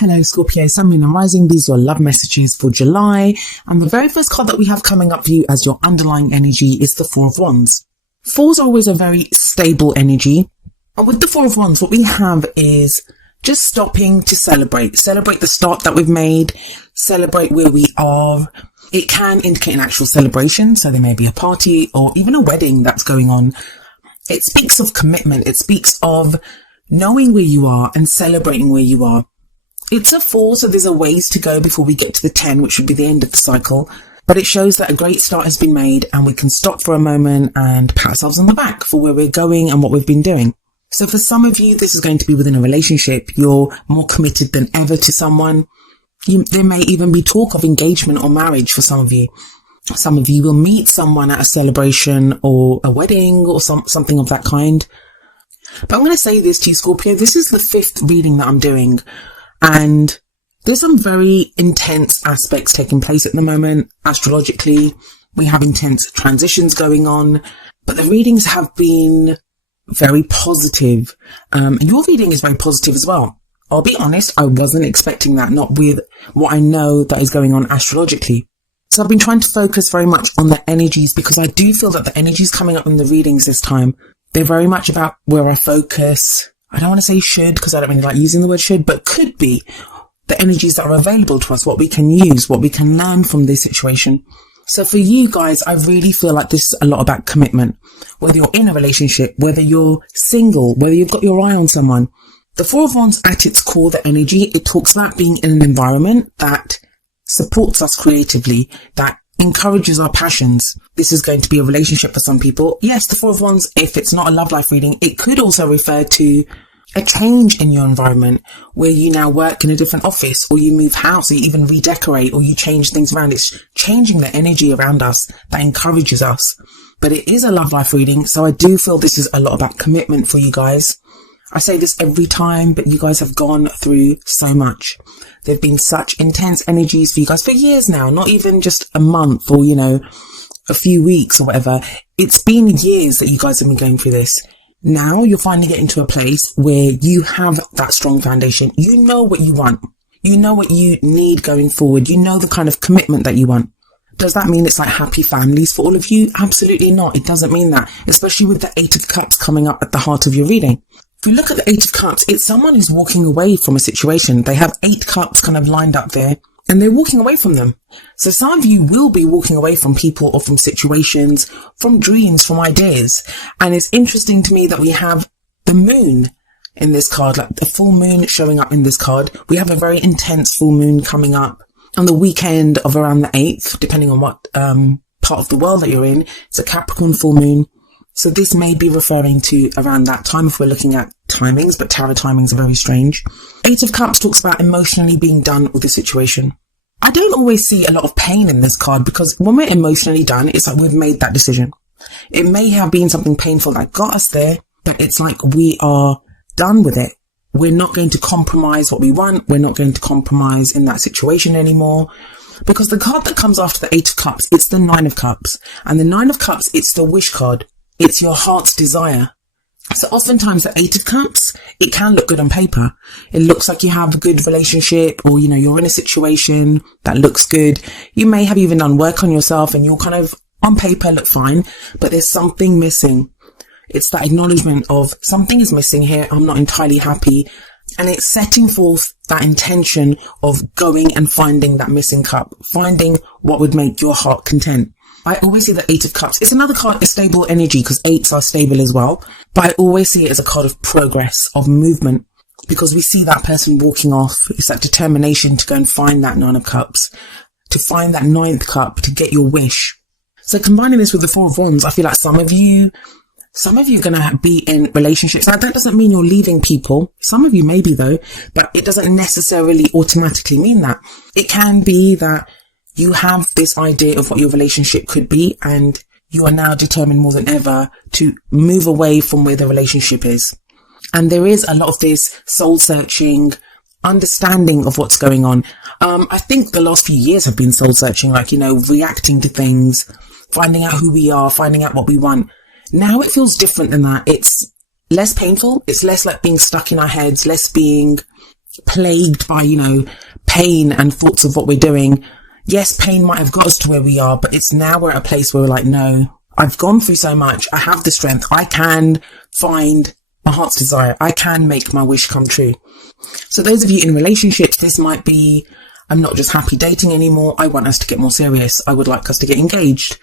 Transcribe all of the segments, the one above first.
Hello Scorpio, Sun, Moon and Rising. These are love messages for July. And the very first card that we have coming up for you as your underlying energy is the Four of Wands. Fours are always a very stable energy. And with the Four of Wands, what we have is just stopping to celebrate. Celebrate the start that we've made. Celebrate where we are. It can indicate an actual celebration. So there may be a party or even a wedding that's going on. It speaks of commitment. It speaks of knowing where you are and celebrating where you are. It's a 4, so there's a ways to go before we get to the 10, which would be the end of the cycle. But it shows that a great start has been made and we can stop for a moment and pat ourselves on the back for where we're going and what we've been doing. So for some of you, this is going to be within a relationship. You're more committed than ever to someone. There may even be talk of engagement or marriage for some of you. Some of you will meet someone at a celebration or a wedding or something of that kind. But I'm going to say this to you, Scorpio. This is the 5th reading that I'm doing. And there's some very intense aspects taking place at the moment. Astrologically, we have intense transitions going on, but the readings have been very positive. Your reading is very positive as well. I'll be honest, I wasn't expecting that, not with what I know that is going on astrologically. So I've been trying to focus very much on the energies because I do feel that the energies coming up in the readings this time, they're very much about where I focus. I don't want to say should because I don't really like using the word should, but could be the energies that are available to us, what we can use, what we can learn from this situation. So for you guys, I really feel like this is a lot about commitment. Whether you're in a relationship, whether you're single, whether you've got your eye on someone. The Four of Wands at its core, the energy, it talks about being in an environment that supports us creatively, that encourages our passions. This is going to be a relationship for some people. Yes, the Four of Wands, if it's not a love life reading, it could also refer to a change in your environment where you now work in a different office or you move house or you even redecorate or you change things around. It's changing the energy around us that encourages us. But it is a love life reading. So I do feel this is a lot about commitment for you guys. I say this every time, but you guys have gone through so much. There've been such intense energies for you guys for years now, not even just a month or, a few weeks or whatever. It's been years that you guys have been going through this. Now you're finally getting to a place where you have that strong foundation. You know what you want. You know what you need going forward. You know the kind of commitment that you want. Does that mean it's like happy families for all of you? Absolutely not. It doesn't mean that, especially with the 8 of Cups coming up at the heart of your reading. If we look at the 8 of Cups, it's someone who's walking away from a situation. They have 8 cups kind of lined up there and they're walking away from them. So some of you will be walking away from people or from situations, from dreams, from ideas. And it's interesting to me that we have the moon in this card, like the full moon showing up in this card. We have a very intense full moon coming up on the weekend of around the 8th, depending on what part of the world that you're in. It's a Capricorn full moon. So this may be referring to around that time if we're looking at timings, but tarot timings are very strange. 8 of Cups talks about emotionally being done with the situation. I don't always see a lot of pain in this card because when we're emotionally done, it's like we've made that decision. It may have been something painful that got us there, but it's like we are done with it. We're not going to compromise what we want. We're not going to compromise in that situation anymore. Because the card that comes after the 8 of Cups, it's the 9 of Cups. And the 9 of Cups, it's the wish card. It's your heart's desire. So oftentimes the 8 of Cups, it can look good on paper. It looks like you have a good relationship or, you're in a situation that looks good. You may have even done work on yourself and you're kind of on paper look fine, but there's something missing. It's that acknowledgement of something is missing here. I'm not entirely happy. And it's setting forth that intention of going and finding that missing cup, finding what would make your heart content. I always see the 8 of Cups. It's another card, a stable energy, because 8s are stable as well. But I always see it as a card of progress, of movement, because we see that person walking off. It's that determination to go and find that 9 of Cups, to find that 9th cup, to get your wish. So combining this with the 4 of Wands, I feel like some of you are going to be in relationships. Now, that doesn't mean you're leaving people. Some of you maybe though, but it doesn't necessarily automatically mean that. It can be that you have this idea of what your relationship could be and you are now determined more than ever to move away from where the relationship is. And there is a lot of this soul searching, understanding of what's going on. I think the last few years have been soul searching, reacting to things, finding out who we are, finding out what we want. Now it feels different than that. It's less painful. It's less like being stuck in our heads, less being plagued by, pain and thoughts of what we're doing. Yes, pain might have got us to where we are, but it's now we're at a place where we're like, no, I've gone through so much. I have the strength. I can find my heart's desire. I can make my wish come true. So those of you in relationships, this might be, I'm not just happy dating anymore. I want us to get more serious. I would like us to get engaged.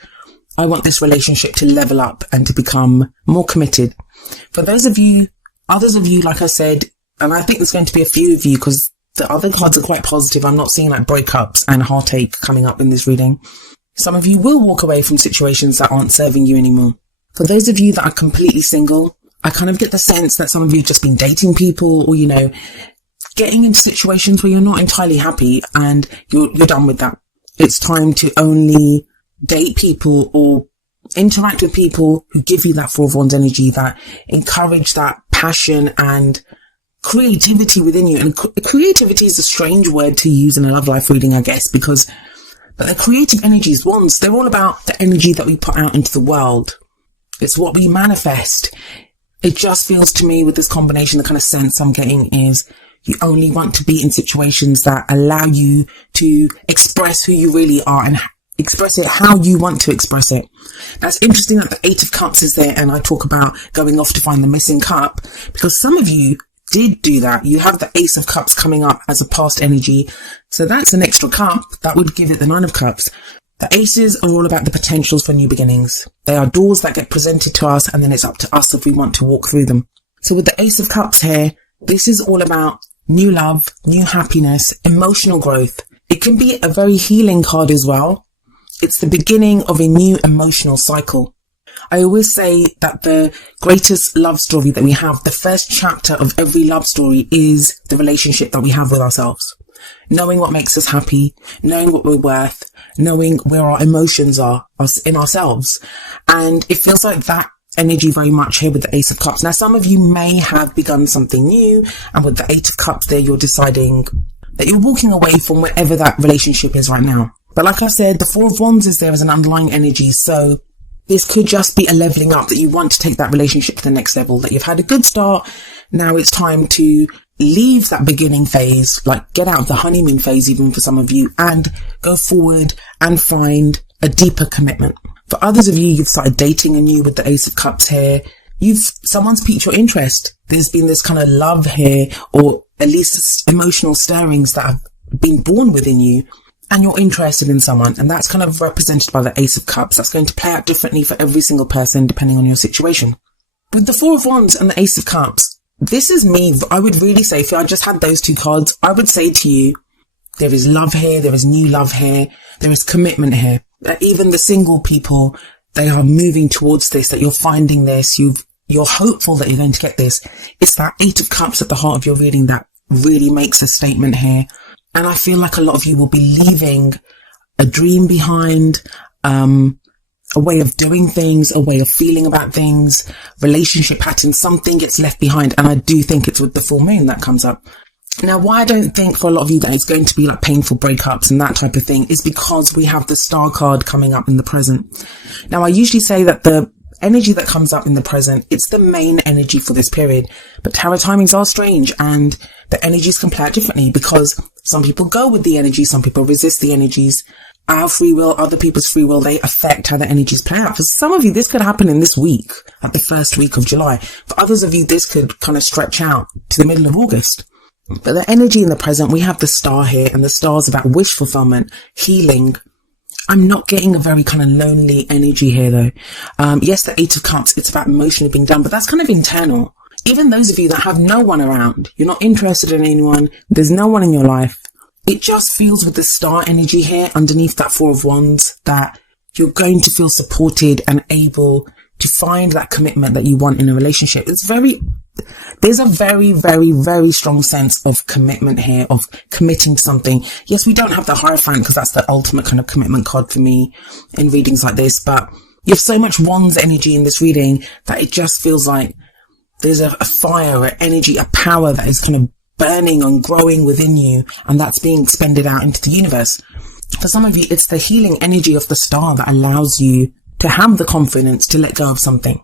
I want this relationship to level up and to become more committed. For those of you, others of you, like I said, and I think there's going to be a few of you because the other cards are quite positive. I'm not seeing like breakups and heartache coming up in this reading. Some of you will walk away from situations that aren't serving you anymore. For those of you that are completely single, I kind of get the sense that some of you have just been dating people or, getting into situations where you're not entirely happy and you're done with that. It's time to only date people or interact with people who give you that Four of Wands energy, that encourage that passion and creativity within you. And creativity is a strange word to use in a love life reading, I guess, because the creative energies, wands, they're all about the energy that we put out into the world. It's what we manifest. It just feels to me with this combination, the kind of sense I'm getting is you only want to be in situations that allow you to express who you really are and express it how you want to express it. That's interesting that the Eight of Cups is there, and I talk about going off to find the missing cup, because some of you did do that. You have the Ace of Cups coming up as a past energy, so that's an extra cup. That would give it the Nine of Cups. The aces are all about the potentials for new beginnings. They are doors that get presented to us, and then it's up to us if we want to walk through them. So with the Ace of Cups here, this is all about new love, new happiness, emotional growth. It can be a very healing card as well. It's the beginning of a new emotional cycle. I always say that the greatest love story that we have, the first chapter of every love story, is the relationship that we have with ourselves. Knowing what makes us happy, knowing what we're worth, knowing where our emotions are in ourselves. And it feels like that energy very much here with the Ace of Cups. Now, some of you may have begun something new, and with the Eight of Cups there, you're deciding that you're walking away from wherever that relationship is right now. But like I said, the Four of Wands is there as an underlying energy. So this could just be a leveling up, that you want to take that relationship to the next level, that you've had a good start. Now it's time to leave that beginning phase, like get out of the honeymoon phase even for some of you, and go forward and find a deeper commitment. For others of you, you've started dating anew with the Ace of Cups here. Someone's piqued your interest. There's been this kind of love here, or at least emotional stirrings that have been born within you, and you're interested in someone, and that's kind of represented by the Ace of Cups. That's going to play out differently for every single person depending on your situation. With the Four of Wands and the Ace of Cups, this is me. I would really say, if I just had those two cards, I would say to you, there is love here, there is new love here, there is commitment here. Even the single people, they are moving towards this, that you're finding this, you're hopeful that you're going to get this. It's that Eight of Cups at the heart of your reading that really makes a statement here. And I feel like a lot of you will be leaving a dream behind, a way of doing things, a way of feeling about things, relationship patterns, something gets left behind. And I do think it's with the full moon that comes up. Now, why I don't think for a lot of you that it's going to be like painful breakups and that type of thing is because we have the Star card coming up in the present. Now, I usually say that the energy that comes up in the present, it's the main energy for this period. But tarot timings are strange, and the energies can play out differently because some people go with the energy, some people resist the energies. Our free will, other people's free will, they affect how the energies play out. For some of you, this could happen in this week, at the first week of July. For others of you, this could kind of stretch out to the middle of August. But the energy in the present, we have the Star here, and the Star's about wish fulfillment, healing. I'm not getting a very kind of lonely energy here though. Yes, the Eight of Cups, it's about emotionally being done, but that's kind of internal. Even those of you that have no one around, you're not interested in anyone, there's no one in your life. It just feels with the Star energy here underneath that Four of Wands that you're going to feel supported and able to find that commitment that you want in a relationship. There's a very, very, very strong sense of commitment here, of committing to something. Yes, we don't have the Hierophant because that's the ultimate kind of commitment card for me in readings like this, but you have so much Wands energy in this reading that it just feels like there's a fire, an energy, a power that is kind of burning and growing within you, and that's being expended out into the universe. For some of you, it's the healing energy of the Star that allows you to have the confidence to let go of something.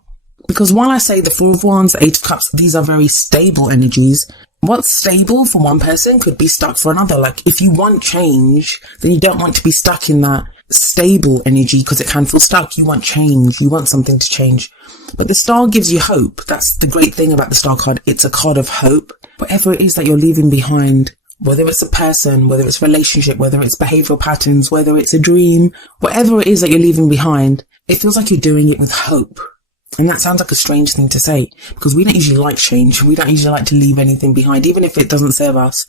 Because while I say the Four of Wands, the Eight of Cups, these are very stable energies, what's stable for one person could be stuck for another. Like if you want change, then you don't want to be stuck in that stable energy because it can feel stuck. You want change. You want something to change. But the star gives you hope. That's the great thing about the star card. It's a card of hope. Whatever it is that you're leaving behind, whether it's a person, whether it's a relationship, whether it's behavioral patterns, whether it's a dream, whatever it is that you're leaving behind, it feels like you're doing it with hope. And that sounds like a strange thing to say because we don't usually like change. We don't usually like to leave anything behind. Even if it doesn't serve us,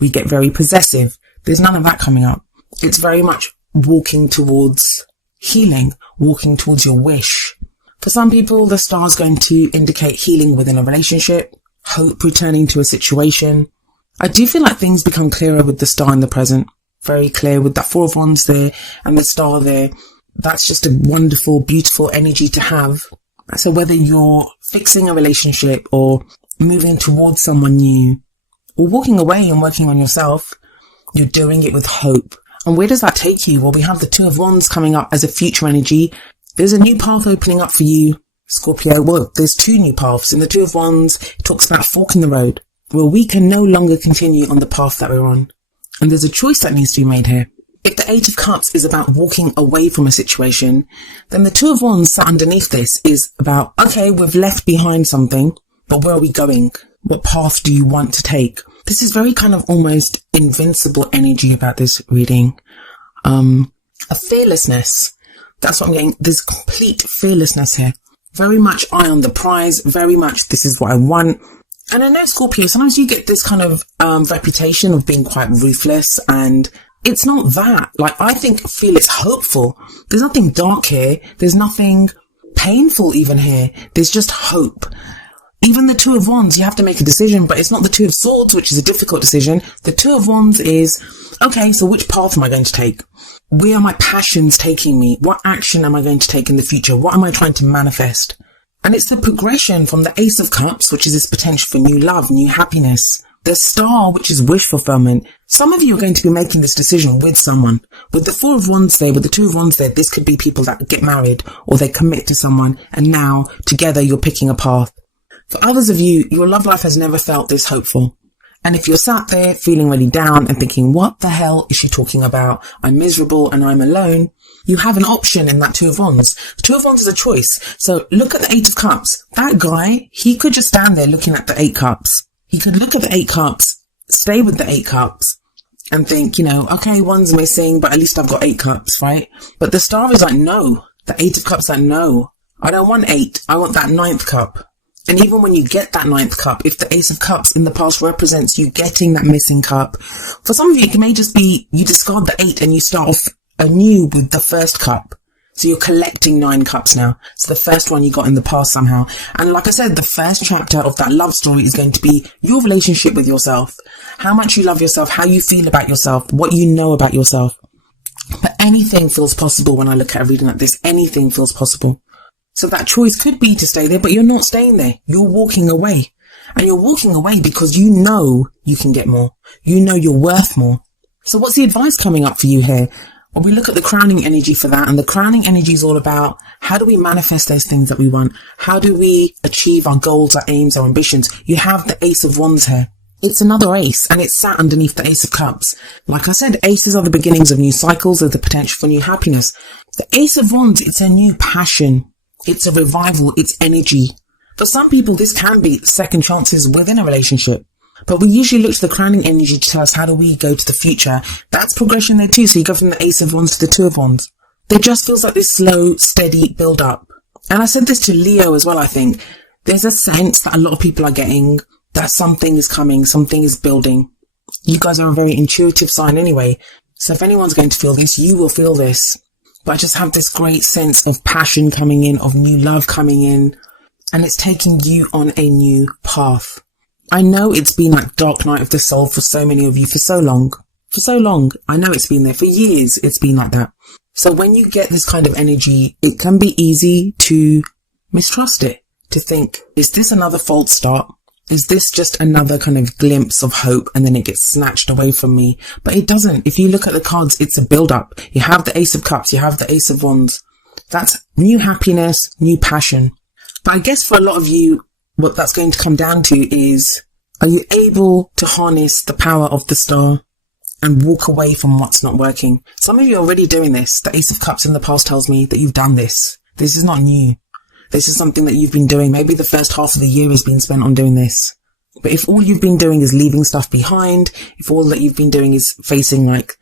we get very possessive. There's none of that coming up. It's very much walking towards healing, walking towards your wish. For some people, the star is going to indicate healing within a relationship, hope returning to a situation. I do feel like things become clearer with the star in the present. Very clear with that 4 of Wands there and the star there. That's just a wonderful, beautiful energy to have. So whether you're fixing a relationship or moving towards someone new or walking away and working on yourself, you're doing it with hope. And where does that take you? Well, we have the 2 of Wands coming up as a future energy. There's a new path opening up for you, Scorpio. Well, there's 2 new paths. In the 2 of Wands, it talks about a fork in the road where we can no longer continue on the path that we're on. And there's a choice that needs to be made here. If the 8 of Cups is about walking away from a situation, then the 2 of Wands sat underneath this is about, okay, we've left behind something, but where are we going? What path do you want to take? This is very kind of almost invincible energy about this reading. A fearlessness. That's what I'm getting. There's complete fearlessness here. Very much eye on the prize. Very much this is what I want. And I know, Scorpio, sometimes you get this kind of reputation of being quite ruthless, and it's not that. Like, I feel it's hopeful. There's nothing dark here. There's nothing painful even here. There's just hope. Even the 2 of Wands, you have to make a decision, but it's not the 2 of Swords, which is a difficult decision. The 2 of Wands is, okay, so which path am I going to take? Where are my passions taking me? What action am I going to take in the future? What am I trying to manifest? And it's the progression from the Ace of Cups, which is this potential for new love, new happiness. The Star, which is wish fulfillment. Some of you are going to be making this decision with someone. With the 4 of Wands there, with the 2 of Wands there, this could be people that get married or they commit to someone and now together you're picking a path. For others of you, your love life has never felt this hopeful. And if you're sat there feeling really down and thinking, what the hell is she talking about? I'm miserable and I'm alone. You have an option in that 2 of Wands. The 2 of Wands is a choice. So look at the 8 of Cups. That guy, he could just stand there looking at the 8 Cups. He could look at the 8 Cups, stay with the 8 Cups and think, okay, one's missing, but at least I've got 8 Cups, right? But the Star is like, no. The 8 of Cups like, no, I don't want 8. I want that 9th cup. And even when you get that 9th cup, if the Ace of Cups in the past represents you getting that missing cup, for some of you, it may just be you discard the 8 and you start off anew with the 1st cup. So you're collecting 9 cups now. So the first one you got in the past somehow. And like I said, the first chapter of that love story is going to be your relationship with yourself. How much you love yourself, how you feel about yourself, what you know about yourself. But anything feels possible when I look at a reading like this. Anything feels possible. So that choice could be to stay there, but you're not staying there. You're walking away. And you're walking away because you know you can get more. You know you're worth more. So what's the advice coming up for you here? Well, we look at the crowning energy for that. And the crowning energy is all about how do we manifest those things that we want? How do we achieve our goals, our aims, our ambitions? You have the Ace of Wands here. It's another ace and it's sat underneath the Ace of Cups. Like I said, aces are the beginnings of new cycles, of the potential for new happiness. The Ace of Wands, it's a new passion. It's a revival. It's energy. For some people, this can be second chances within a relationship. But we usually look to the crowning energy to tell us how do we go to the future. That's progression there too. So you go from the Ace of Wands to the 2 of Wands. There just feels like this slow, steady build up. And I said this to Leo as well, I think. There's a sense that a lot of people are getting that something is coming, something is building. You guys are a very intuitive sign anyway. So if anyone's going to feel this, you will feel this. But I just have this great sense of passion coming in, of new love coming in, and it's taking you on a new path. I know it's been like dark night of the soul for so many of you for so long. For so long. I know it's been there. For years, it's been like that. So when you get this kind of energy, it can be easy to mistrust it, to think, is this another false start? Is this just another kind of glimpse of hope and then it gets snatched away from me? But it doesn't. If you look at the cards, it's a build-up. You have the Ace of Cups. You have the Ace of Wands. That's new happiness, new passion. But I guess for a lot of you, what that's going to come down to is Are you able to harness the power of the star and walk away from what's not working? Some of you are already doing this. The Ace of Cups in the past tells me that you've done this. This is not new. This is something that you've been doing. Maybe the first half of the year has been spent on doing this. But if all you've been doing is leaving stuff behind, if all that you've been doing is facing like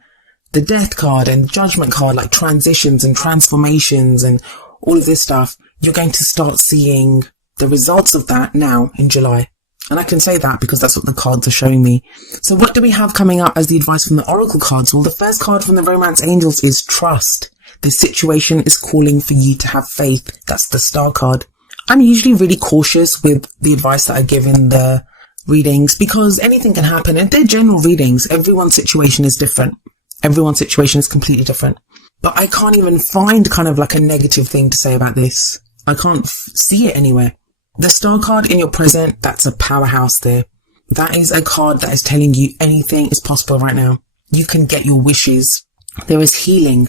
the death card and judgment card, like transitions and transformations and all of this stuff, you're going to start seeing the results of that now in July. And I can say that because that's what the cards are showing me. So what do we have coming up as the advice from the Oracle cards? Well, the first card from the Romance Angels is trust. The situation is calling for you to have faith. That's the Star card. I'm usually really cautious with the advice that I give in the readings because anything can happen, and they're general readings. Everyone's situation is different. Everyone's situation is completely different. But I can't even find kind of like a negative thing to say about this. I can't see it anywhere. The Star card in your present, that's a powerhouse there. That is a card that is telling you anything is possible right now. You can get your wishes. There is healing.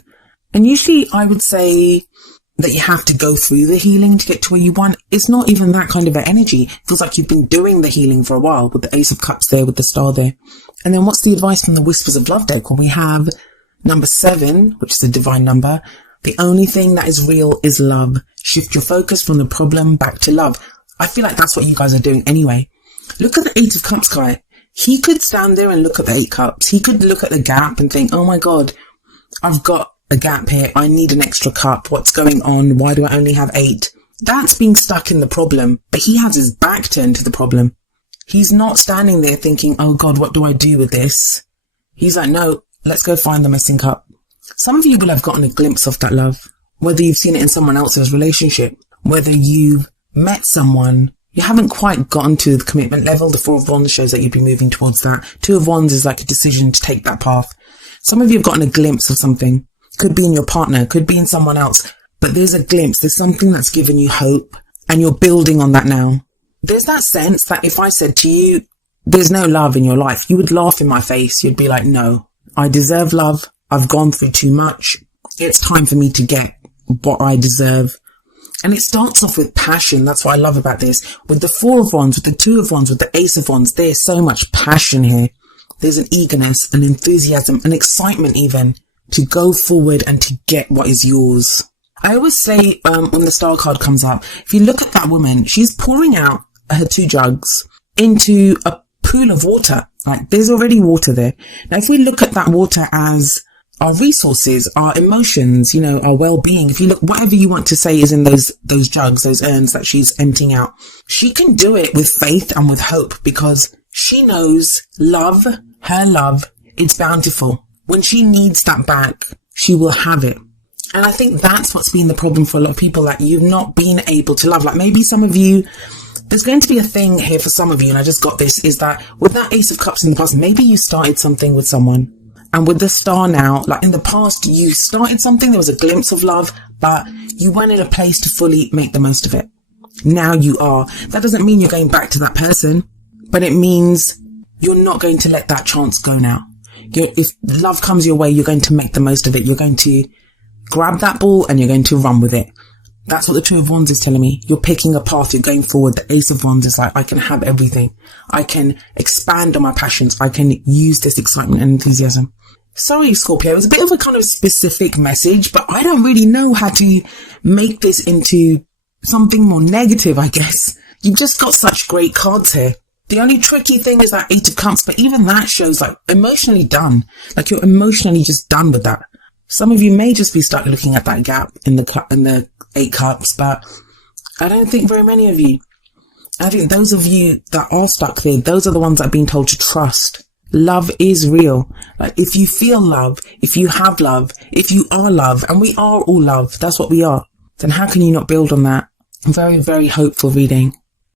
And usually I would say that you have to go through the healing to get to where you want. It's not even that kind of an energy. It feels like you've been doing the healing for a while with the Ace of Cups there, with the Star there. And then what's the advice from the Whispers of Love deck? When we have number 7, which is a divine number. The only thing that is real is love. Shift your focus from the problem back to love. I feel like that's what you guys are doing anyway. Look at the 8 of Cups guy. He could stand there and look at the 8 cups. He could look at the gap and think, oh my God, I've got a gap here. I need an extra cup. What's going on? Why do I only have 8? That's being stuck in the problem, but he has his back turned to the problem. He's not standing there thinking, oh God, what do I do with this? He's like, no, let's go find the missing cup. Some of you will have gotten a glimpse of that love, whether you've seen it in someone else's relationship, whether you've met someone, you haven't quite gotten to the commitment level. The 4 of Wands shows that you'd be moving towards that. 2 of Wands is like a decision to take that path. Some of you have gotten a glimpse of something. Could be in your partner, could be in someone else, but there's a glimpse. There's something that's given you hope and you're building on that now. There's that sense that if I said to you, there's no love in your life, you would laugh in my face. You'd be like, no, I deserve love. I've gone through too much. It's time for me to get what I deserve. And it starts off with passion. That's what I love about this. With the 4 of Wands, with the 2 of Wands, with the Ace of Wands, there's so much passion here. There's an eagerness, an enthusiasm, an excitement even to go forward and to get what is yours. I always say when the Star card comes up, if you look at that woman, she's pouring out her 2 jugs into a pool of water. Like there's already water there. Now, if we look at that water as our resources, our emotions, you know, our well-being. If you look, whatever you want to say is in those jugs, those urns that she's emptying out. She can do it with faith and with hope because she knows love, her love, it's bountiful. When she needs that back, she will have it. And I think that's what's been the problem for a lot of people, that you've not been able to love. Like maybe some of you, there's going to be a thing here for some of you, and I just got this, is that with that Ace of Cups in the past, maybe you started something with someone. And with the Star now, like in the past, you started something, there was a glimpse of love, but you weren't in a place to fully make the most of it. Now you are. That doesn't mean you're going back to that person, but it means you're not going to let that chance go now. If love comes your way, you're going to make the most of it. You're going to grab that ball and you're going to run with it. That's what the 2 of Wands is telling me. You're picking a path, you're going forward. The Ace of Wands is like, I can have everything. I can expand on my passions. I can use this excitement and enthusiasm. Sorry, Scorpio, it was a bit of a kind of specific message, but I don't really know how to make this into something more negative, I guess. You've just got such great cards here. The only tricky thing is that 8 of Cups, but even that shows like emotionally done. Like you're emotionally just done with that. Some of you may just be stuck looking at that gap in the 8 Cups, but I don't think very many of you. I think those of you that are stuck there, those are the ones that are being told to trust. Love is real. Like if you feel love, if you have love, if you are love, and we are all love, that's what we are, then how can you not build on that? Very, very hopeful reading.